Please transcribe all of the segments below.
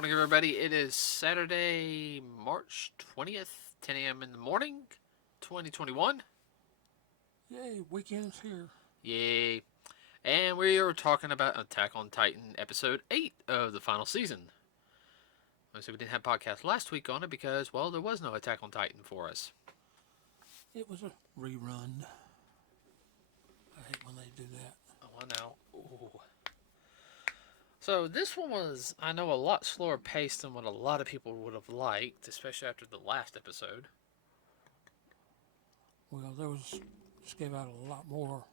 morning, everybody. It is Saturday, March 20th, 10 a.m. in the morning, 2021. Yay, weekend's here. Yay. And we are talking about Attack on Titan Episode 8 of the final season. So we didn't have a podcast last week on it because, well, there was no Attack on Titan for us. It was a rerun. I hate when they do that. Oh, I know. Ooh. So this one was, I know, a lot slower paced than what a lot of people would have liked, especially after the last episode. Well, there was just gave out a lot more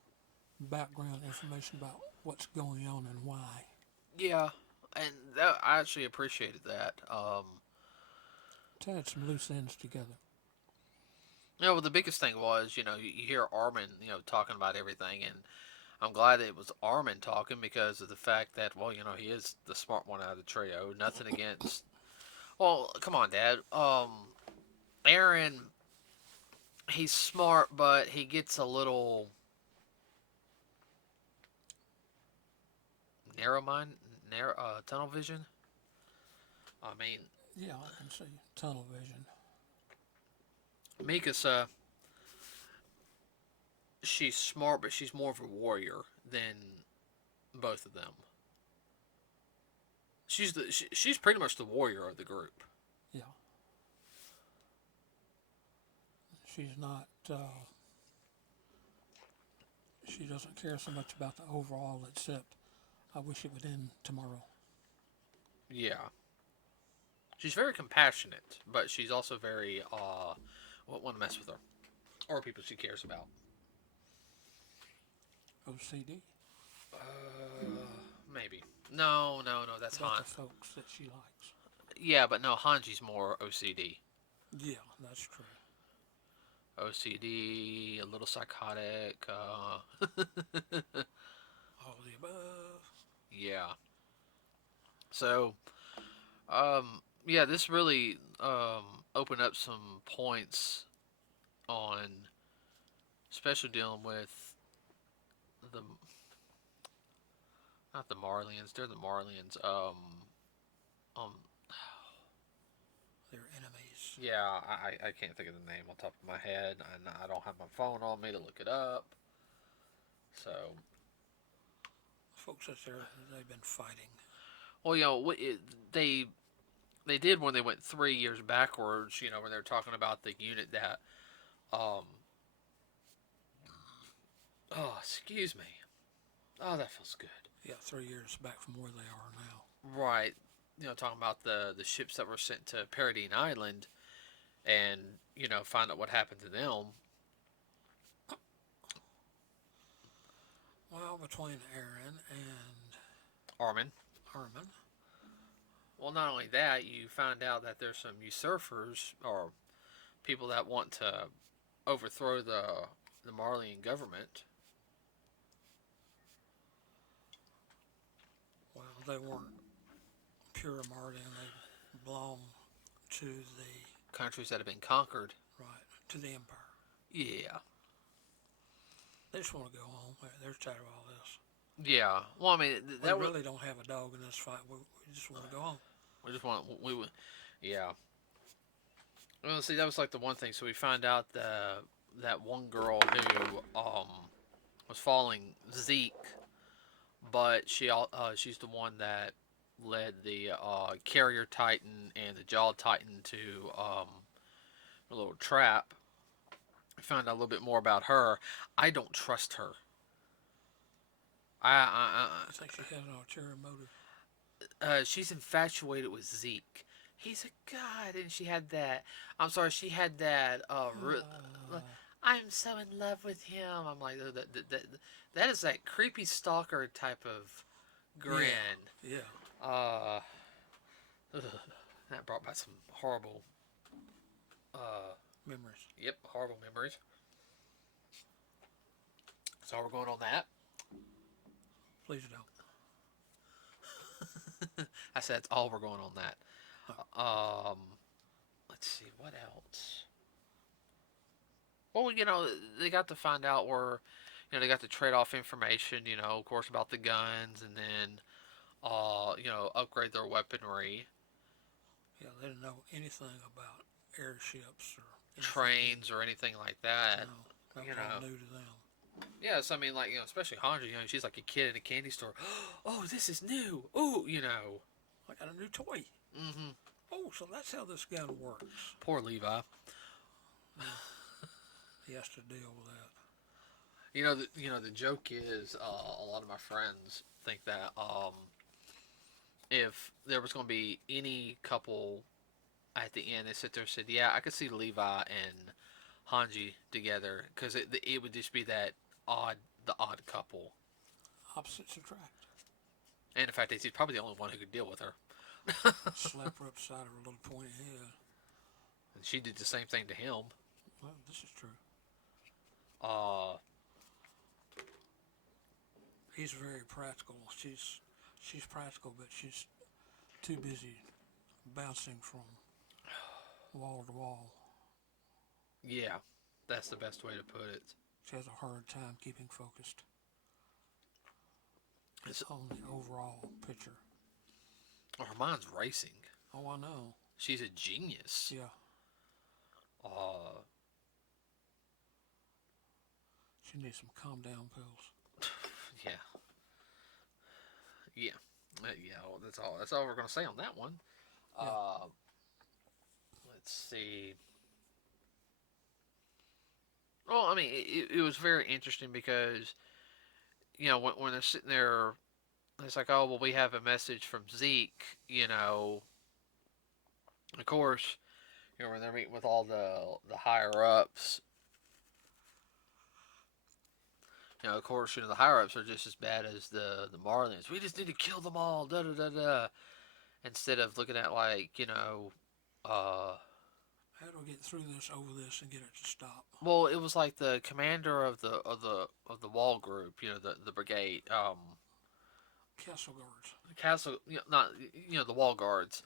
background information about what's going on and why. Yeah, and I actually appreciated that. Tied some loose ends together. Well, the biggest thing was, you hear Armin, talking about everything, and I'm glad it was Armin talking because of the fact that, well, he is the smart one out of the trio. Nothing against. Well, come on, Dad. Aaron, he's smart, but he gets a little tunnel vision. I mean, Yeah, I can see tunnel vision. Mikasa, she's smart, but she's more of a warrior than both of them. She's pretty much the warrior of the group. Yeah. She's not, she doesn't care so much about the overall except I wish it would end tomorrow. Yeah. She's very compassionate, but she's also very, won't want to mess with her. Or people she cares about. OCD. Maybe. No, that's About Han. the folks that she likes. Yeah, but no, Hanji's more OCD. Yeah, that's true. OCD, a little psychotic, All the above. yeah. So, yeah, this really, opened up some points on, especially dealing with the, not the Marlians, they're the Marlians, um, They're enemies. yeah, I can't think of the name on top of my head, and I don't have my phone on me to look it up. So, Folks that they've been fighting. well, they did when they went 3 years backwards. When they were talking about the unit that, um, oh, excuse me, oh, that feels good. Yeah, 3 years back from where they are now. Right, talking about the ships that were sent to Paradine Island, and find out what happened to them. Well, between Aaron and Armin. Armin. Well, not only that, you find out that there's some usurpers or people that want to overthrow the Marleyan government. Well, they weren't pure Mardian. They belonged to the Countries that have been conquered. right to the Empire. Yeah. They just want to go home. They're tired of all this. Yeah. Well, I mean, We really don't have a dog in this fight. We just want to go home. We just want yeah. Well, see, that was like the one thing. So we find out that one girl who was following Zeke, but she's the one that led the carrier Titan and the jaw Titan to a little trap. We found out a little bit more about her. I don't trust her. I think she has an ulterior motive. She's infatuated with Zeke. He's a god, and she had that. I'm sorry, she had that. I'm so in love with him. I'm like, that is that creepy stalker type of grin. Yeah. That brought back some horrible. Memories. Yep, horrible memories. So we're going on that. Please don't. I said that's all we're going on that. Let's see, what else? Well, they got to find out where, they got to trade off information, of course, about the guns, and then, upgrade their weaponry. Yeah, they didn't know anything about airships or anything. trains or anything like that. No, that You was all know. new to them. Yeah, so I mean, like, especially Hanji, she's like a kid in a candy store. Oh, this is new. Ooh, I got a new toy. Mm-hmm. Oh, so that's how this gun works. Poor Levi. Yeah, he has to deal with that. The joke is a lot of my friends think that if there was going to be any couple at the end, they sit there and said, "Yeah, I could see Levi and Hanji together because it would just be that odd the odd couple." Opposites attract. And in fact, he's probably the only one who could deal with her. Slap her upside her little pointy head. And she did the same thing to him. Well, this is true. Uh, He's very practical. She's practical, but she's too busy bouncing from wall to wall. yeah, that's the best way to put it. She has a hard time keeping focused It's, on the overall picture. her mind's racing. Oh, I know. She's a genius. Yeah. Uh, She needs some calm down pills. yeah, yeah, yeah. Well, that's all. That's all we're gonna say on that one. Yeah. Let's see. Well, I mean, it was very interesting because when they're sitting there, it's like, oh well, we have a message from Zeke. Of course, when they're meeting with all the higher ups. Of course, the higher ups are just as bad as the Marlins. We just need to kill them all, da da da da. Instead of looking at uh, How do we get through this, over this, and get it to stop? well, it was like the commander of the wall group, the brigade, Castle guards. castle, not the wall guards.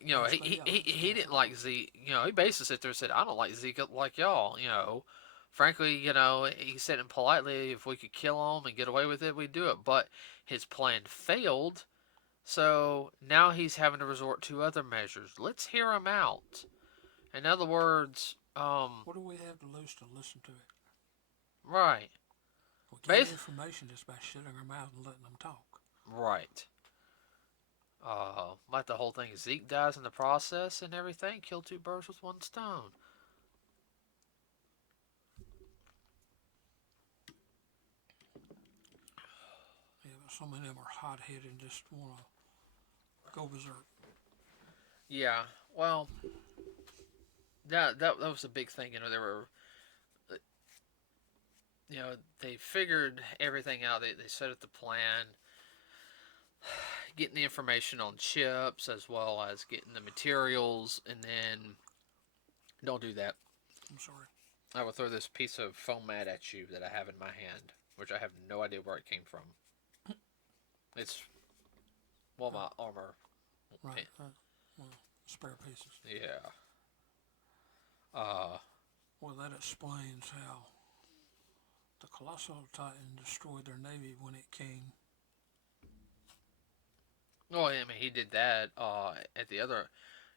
Yeah. He didn't like Zeke. He basically sat there and said, "I don't like Zeke like y'all." Frankly, he said it politely. If we could kill him and get away with it, we'd do it. But his plan failed, so now he's having to resort to other measures. Let's hear him out. In other words, what do we have to lose to listen to it? right, We get information just by shutting our mouth and letting them talk. right. Like the whole thing, Zeke dies in the process and everything. Kill two birds with one stone. Yeah, but some of them are hot-headed and just want to go berserk. Yeah, well, that was a big thing. There were, they figured everything out. They set up the plan, getting the information on chips as well as getting the materials, and then don't do that. I'm sorry. I will throw this piece of foam mat at you that I have in my hand, which I have no idea where it came from. It's my armor. Right. Well, spare pieces. Yeah. Well, that explains how the Colossal Titan destroyed their navy when it came. Oh, I mean, he did that at the other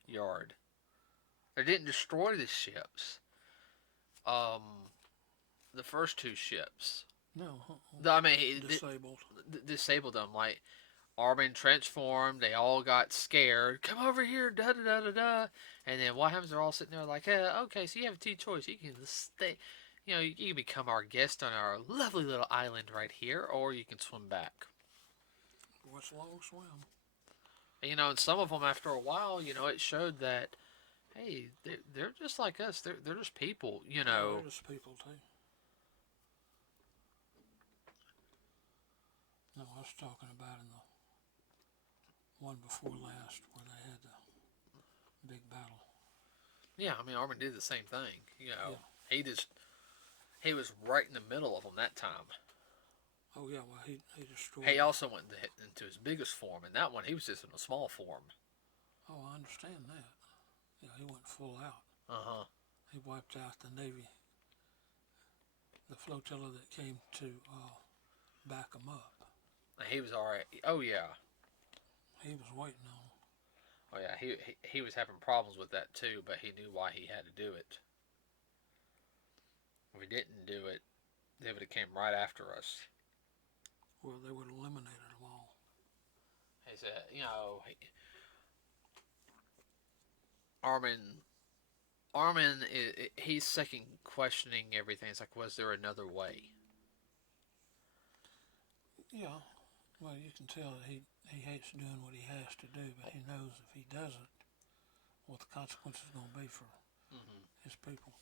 yard. They didn't destroy the ships. The first two ships. No. I mean, he Disabled. them. Like, Armin transformed. They all got scared. Come over here, da da da da da. And then what happens? They're all sitting there like, hey, okay, so you have two choices. You can stay. You can become our guest on our lovely little island right here, or you can swim back. What's a long swim? And some of them, after a while, it showed that, hey, they're just like us. They're just people, Yeah, they're just people too. No, I was talking about in the one before last where they had the big battle. Yeah, I mean, Armin did the same thing. Yeah. He was right in the middle of them that time. Oh yeah, well he destroyed. He also went into his biggest form, and that one he was just in a small form. Oh, I understand that. Yeah, he went full out. He wiped out the Navy, the flotilla that came to back him up. And he was all right. Oh yeah. He was waiting on him. Oh yeah, he was having problems with that too, but he knew why he had to do it. If he didn't do it, they would have came right after us. Well, they would have eliminated them all. He said, you know, Armin, he's second questioning everything. It's like, was there another way? Yeah. Well, you can tell that he hates doing what he has to do, but he knows if he doesn't, what the consequences are going to be for his people.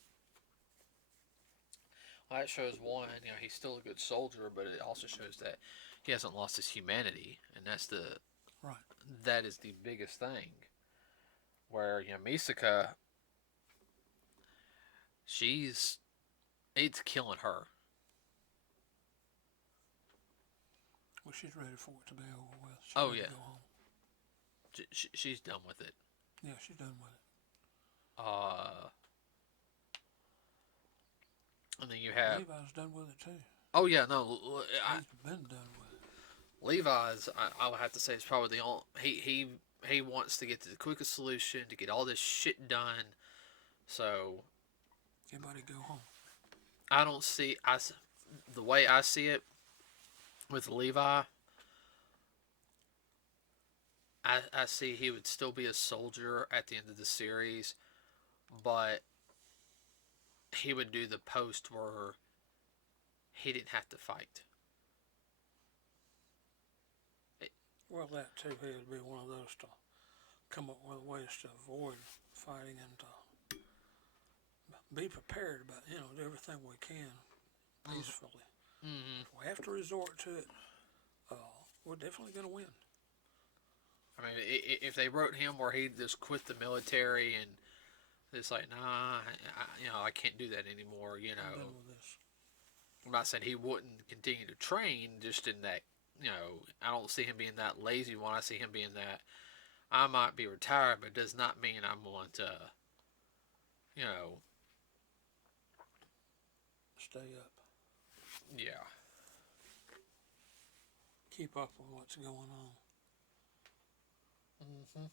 Well, that shows one, you know, he's still a good soldier, but it also shows that he hasn't lost his humanity, and that is the biggest thing. Where Misaka, it's killing her. Well, she's ready for it to be over with. She's oh ready yeah, to go home. she's done with it. Yeah, she's done with it. And then you have Levi's done with it too. Oh yeah, no, He's been done with it. Levi's. I would have to say is probably the only he wants to get to the quickest solution to get all this shit done. So everybody go home. I don't see the way I see it with Levi. I see he would still be a soldier at the end of the series, but he would do the post where he didn't have to fight. Well, that too, he'd be one of those to come up with ways to avoid fighting and to be prepared, but do everything we can peacefully. Mm-hmm. If we have to resort to it, we're definitely going to win. I mean, if they wrote him where he just quit the military and it's like, nah, I can't do that anymore. I'm done with this. I'm not saying he wouldn't continue to train, just in that, I don't see him being that lazy one. I see him being that I might be retired, but it does not mean I'm going to, stay up. Yeah. Keep up with what's going on. Mm-hmm.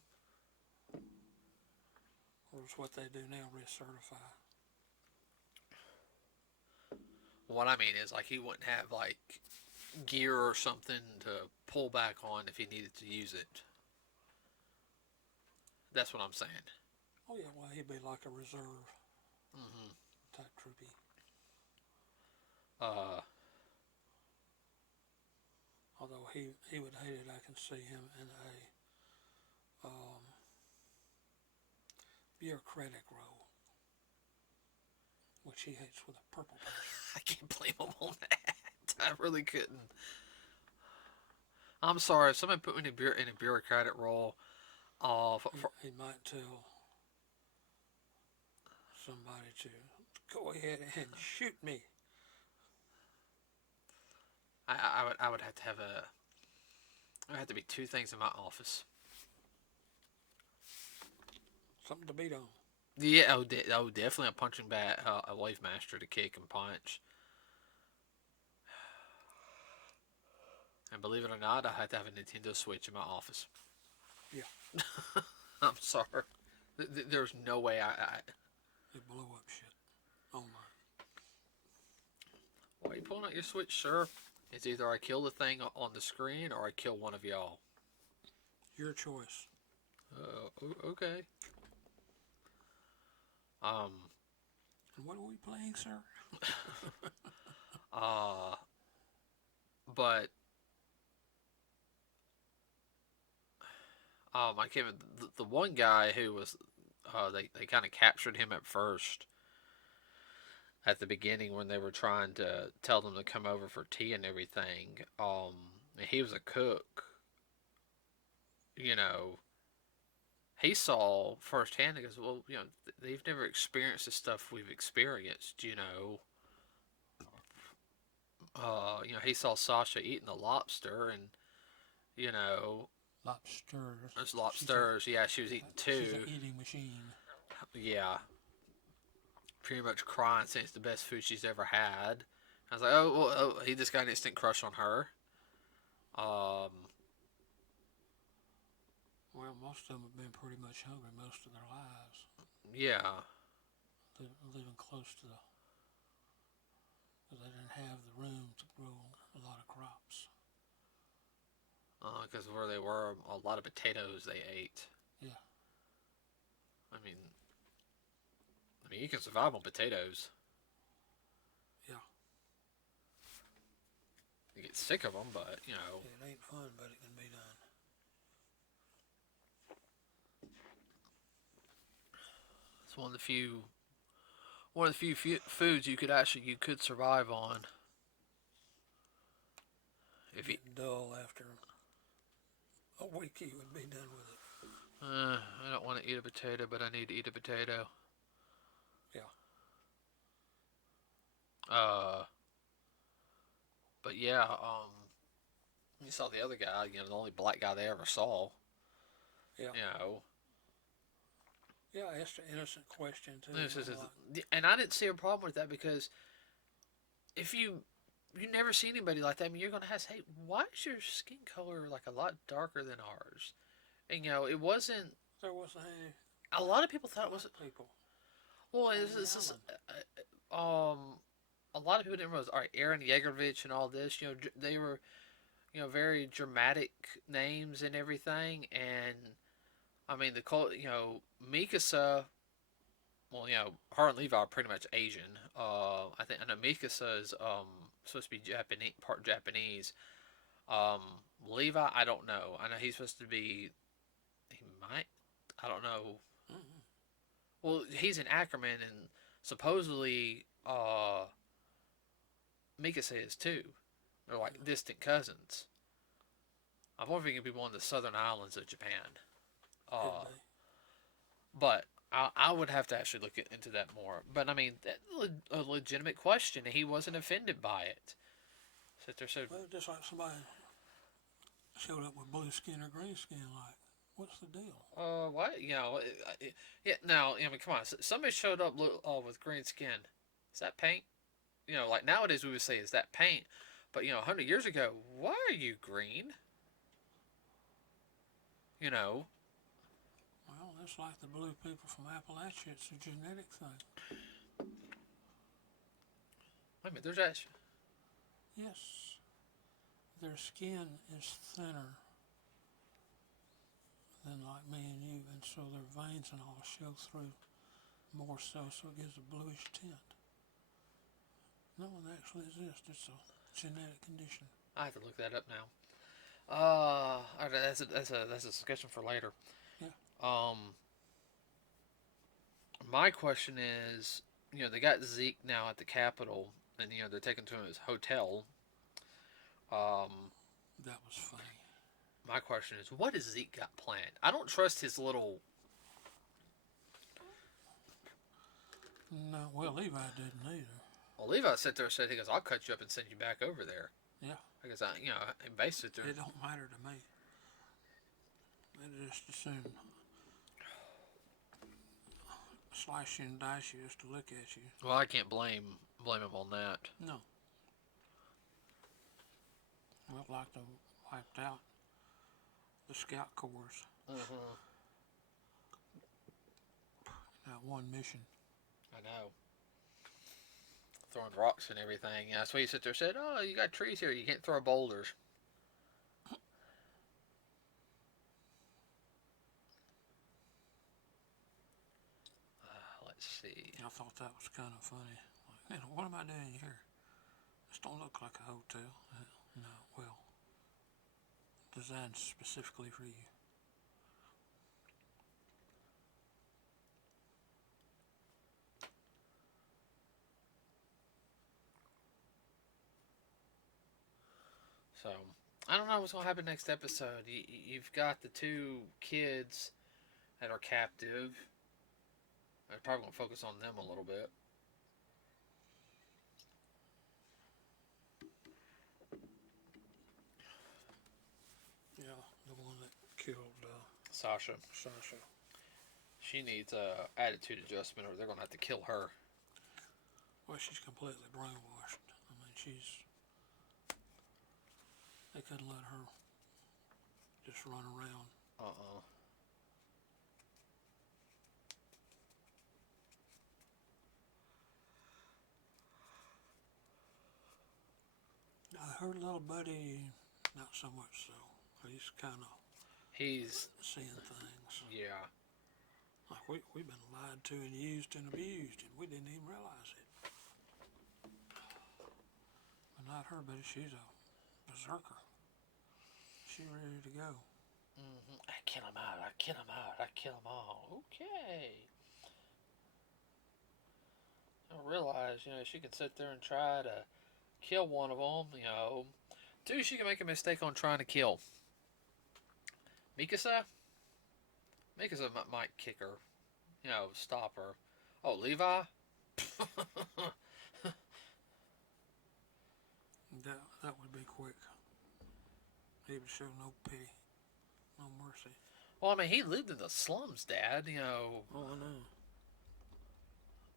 Or it's what they do now, recertify. What I mean is, like, he wouldn't have, like, gear or something to pull back on if he needed to use it. That's what I'm saying. Oh, yeah, well, he'd be like a reserve type troopy. Although he would hate it, I can see him in a bureaucratic role, which he hates with a purple passion. I can't blame him on that. I really couldn't. I'm sorry, if somebody put me in a bureaucratic role, he might tell somebody to go ahead and shoot me. I would have to have there have to be two things in my office. Something to beat on. Yeah, definitely a punching bag, a wave master to kick and punch. And believe it or not, I had to have a Nintendo Switch in my office. Yeah. I'm sorry. There's no way They blow up shit online. Why are you pulling out your Switch, sir? It's either I kill the thing on the screen or I kill one of y'all. Your choice. Okay. And what are we playing, sir? But I can't. The one guy who was, they kind of captured him at first. At the beginning, when they were trying to tell them to come over for tea and everything, he was a cook. He saw firsthand. He goes, "Well, they've never experienced the stuff we've experienced." He saw Sasha eating the lobster, and Lobsters. There's lobsters. Yeah, she was eating two. She's an eating machine. Yeah. Pretty much crying, saying it's the best food she's ever had. I was like, oh, he just got an instant crush on her. Well, Well, most of them have been pretty much hungry most of their lives, Yeah. living close to the. Because they didn't have the room to grow a lot of crops. Because where they were, a lot of potatoes they ate. Yeah. I mean, you can survive on potatoes. Yeah. You get sick of them, but you know. It ain't fun, but it can be done. It's one of the few foods you could survive on. If you, Dull after a week, you would be done with it. I don't want to eat a potato, but I need to eat a potato. Yeah. But yeah, you saw the other guy, you know, the only black guy they ever saw. Yeah. You know. Yeah, I asked an innocent question too. And I didn't see a problem with that because if you never see anybody like that, I mean, you're gonna ask, hey, why is your skin color like a lot darker than ours? And you know, it wasn't. There wasn't any. A lot of people thought it was. People. Well, a lot of people didn't realize. All right, Aaron Yegovich and all this. You know, they were, you know, very dramatic names and everything. And I mean, you know, Mikasa. Well, you know, her and Levi are pretty much Asian. I know Mikasa is supposed to be Japanese, part Japanese. Levi, I don't know. I know he's supposed to be. He might. I don't know. Mm-hmm. Well, he's in Ackerman, and supposedly Mikasa is too. They're like distant cousins. I'm wondering if it could be one of the southern islands of Japan. But I would have to actually look into that more. But I mean, that's a legitimate question. He wasn't offended by it. Well, just like somebody showed up with blue skin or green skin, like, what's the deal? What? You know, yeah. Now, I mean, come on. Somebody showed up with green skin. Is that paint? You know, like nowadays we would say, is that paint? But you know, 100 years ago, why are you green? You know. Well, that's like the blue people from Appalachia. It's a genetic thing. Wait a minute, there's actually. Yes. Their skin is thinner than like me and you, and so their veins and all show through more so it gives a bluish tint. No one actually exists. It's a genetic condition. I have to look that up now. That's a discussion for later. Yeah. My question is, you know, they got Zeke now at the Capitol, and you know they're taking him to his hotel. That was funny. My question is, what has Zeke got planned? I don't trust his little. No, well, Levi didn't either. Well, Levi sat there and said, he goes, I'll cut you up and send you back over there. Yeah. Because you know, basically, it don't matter to me. They just assume slice you and dice you just to look at you. Well, I can't blame him on that. No. Well, like they wiped out the scout corps. Mm-hmm. That one mission. I know. Throwing rocks and everything. Yeah, that's why he sit there and said, oh, you got trees here. You can't throw boulders. Let's see. I thought that was kind of funny. Like, what am I doing here? This don't look like a hotel. No, well, designed specifically for you. So, I don't know what's going to happen next episode. You've got the two kids that are captive. I'm probably going to focus on them a little bit. Yeah, the one that killed Sasha. Sasha. She needs a attitude adjustment, or they're going to have to kill her. Well, she's completely brainwashed. I mean, they couldn't let her just run around. Her little buddy, not so much so. He's kind of He's seeing things. yeah. Like we've been lied to and used and abused, and we didn't even realize it. But not her, buddy. She's a berserker. She's ready to go. I kill him out. I kill him out. I kill them all. Okay. I realize, she can sit there and try to kill one of them. Two, she can make a mistake on trying to kill Mikasa. Mikasa might kick her. Stop her. Oh, Levi. That would be quick. He would show no pity, no mercy. Well, I mean, he lived in the slums, Dad. Oh, I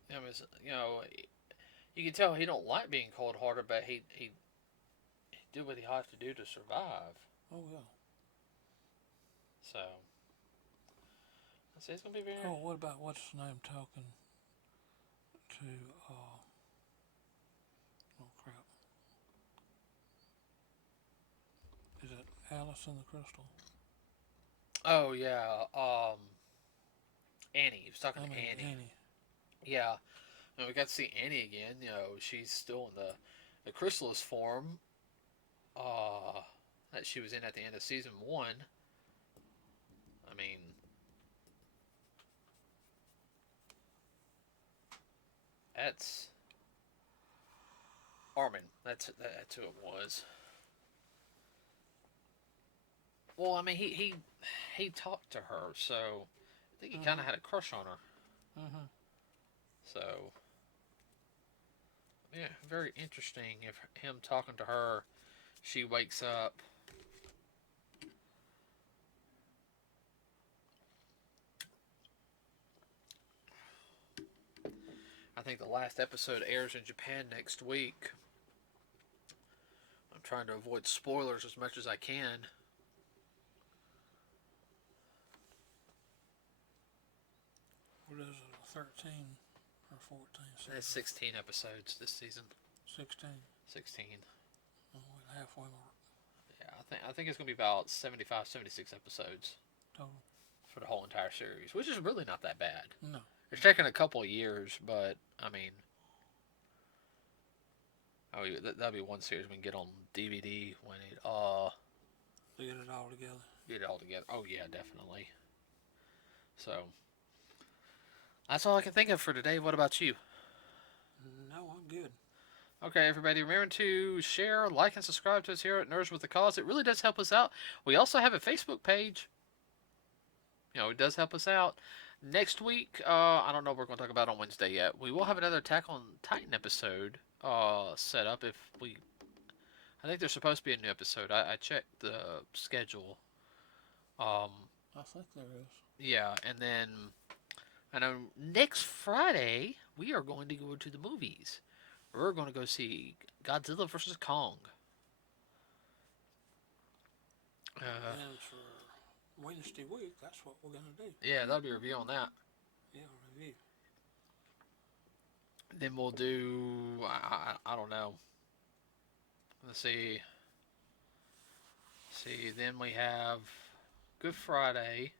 know. You can tell he don't like being cold-hearted, but he did what he had to do to survive. Oh, yeah. So, I say it's gonna be very. Oh, what about what's his name talking to? Oh crap! Is it Alice in the Crystal? Oh yeah, Annie. He was talking to Annie. Yeah, and we got to see Annie again. She's still in the chrysalis form. That she was in at the end of season 1. I mean, that's Armin. That's who it was. Well, I mean, he talked to her, so I think he kind of had a crush on her. So, yeah, very interesting. If him talking to her, she wakes up. I think the last episode airs in Japan next week. I'm trying to avoid spoilers as much as I can. What is it, 13 or 14? There's 16 episodes this season. 16? 16. Oh, we're halfway mark. Yeah, I think it's going to be about 75, 76 episodes. Total. For the whole entire series, which is really not that bad. No. It's taken a couple of years, but, I mean... Oh, that'll be one series we can get on DVD when it, Get it all together. Get it all together. Oh, yeah, definitely. So... That's all I can think of for today. What about you? No, I'm good. Okay, everybody, remember to share, like, and subscribe to us here at NerdsWithACause. It really does help us out. We also have a Facebook page. It does help us out. Next week, I don't know what we're going to talk about on Wednesday yet. We will have another Attack on Titan episode set up. I think there's supposed to be a new episode. I checked the schedule. I think there is. Yeah, and then... I know next Friday, we are going to go to the movies. We're going to go see Godzilla vs. Kong. And for Wednesday week, that's what we're going to do. Yeah, that'll be a review on that. Yeah, review. Then we'll do... I don't know. Let's see. Then we have Good Friday.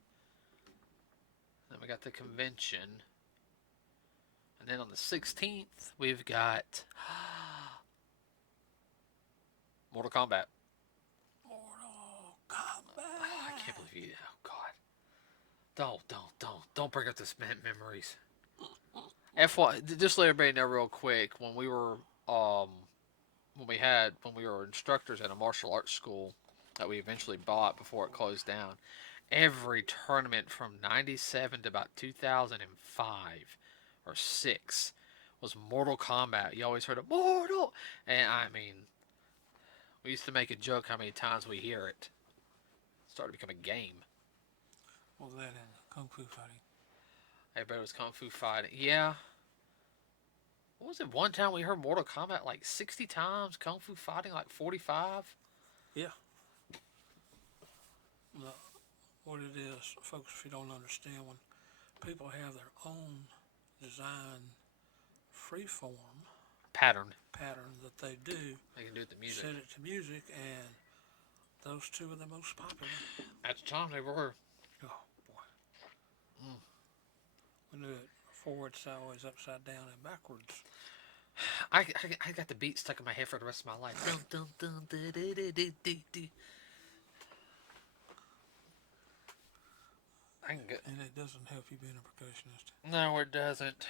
Then we got the convention. And then on the 16th, we've got Mortal Kombat. Mortal Kombat. I can't believe you. Oh, God. Don't bring up this memories. Just to let everybody know real quick, when we were instructors at a martial arts school that we eventually bought before it closed down, every tournament from 97 to about 2005 or 6 was Mortal Kombat. You always heard of Mortal. And I mean, we used to make a joke how many times we hear it. It started to become a game. What was that in? Kung Fu fighting? Everybody was Kung Fu fighting. Yeah. What was it? One time we heard Mortal Kombat like 60 times. Kung Fu fighting like 45. Yeah. What it is, folks, if you don't understand, when people have their own design freeform pattern. that they do. They can do the music. Set it to music, and those two are the most popular. At the time, they were. Oh boy. We knew it forward, sideways, upside down, and backwards. I got the beat stuck in my head for the rest of my life. Dun, dun, dun, da, da, da, da, da, da. I can get. And it doesn't help you being a percussionist. No, it doesn't.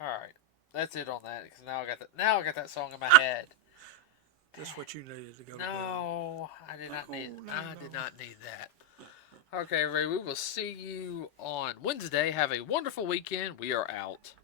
All right, that's it on that. Because now I got that song in my head. That's what you needed to go to bed. No, I did not need. I did not need that. Okay, everybody, we will see you on Wednesday. Have a wonderful weekend. We are out.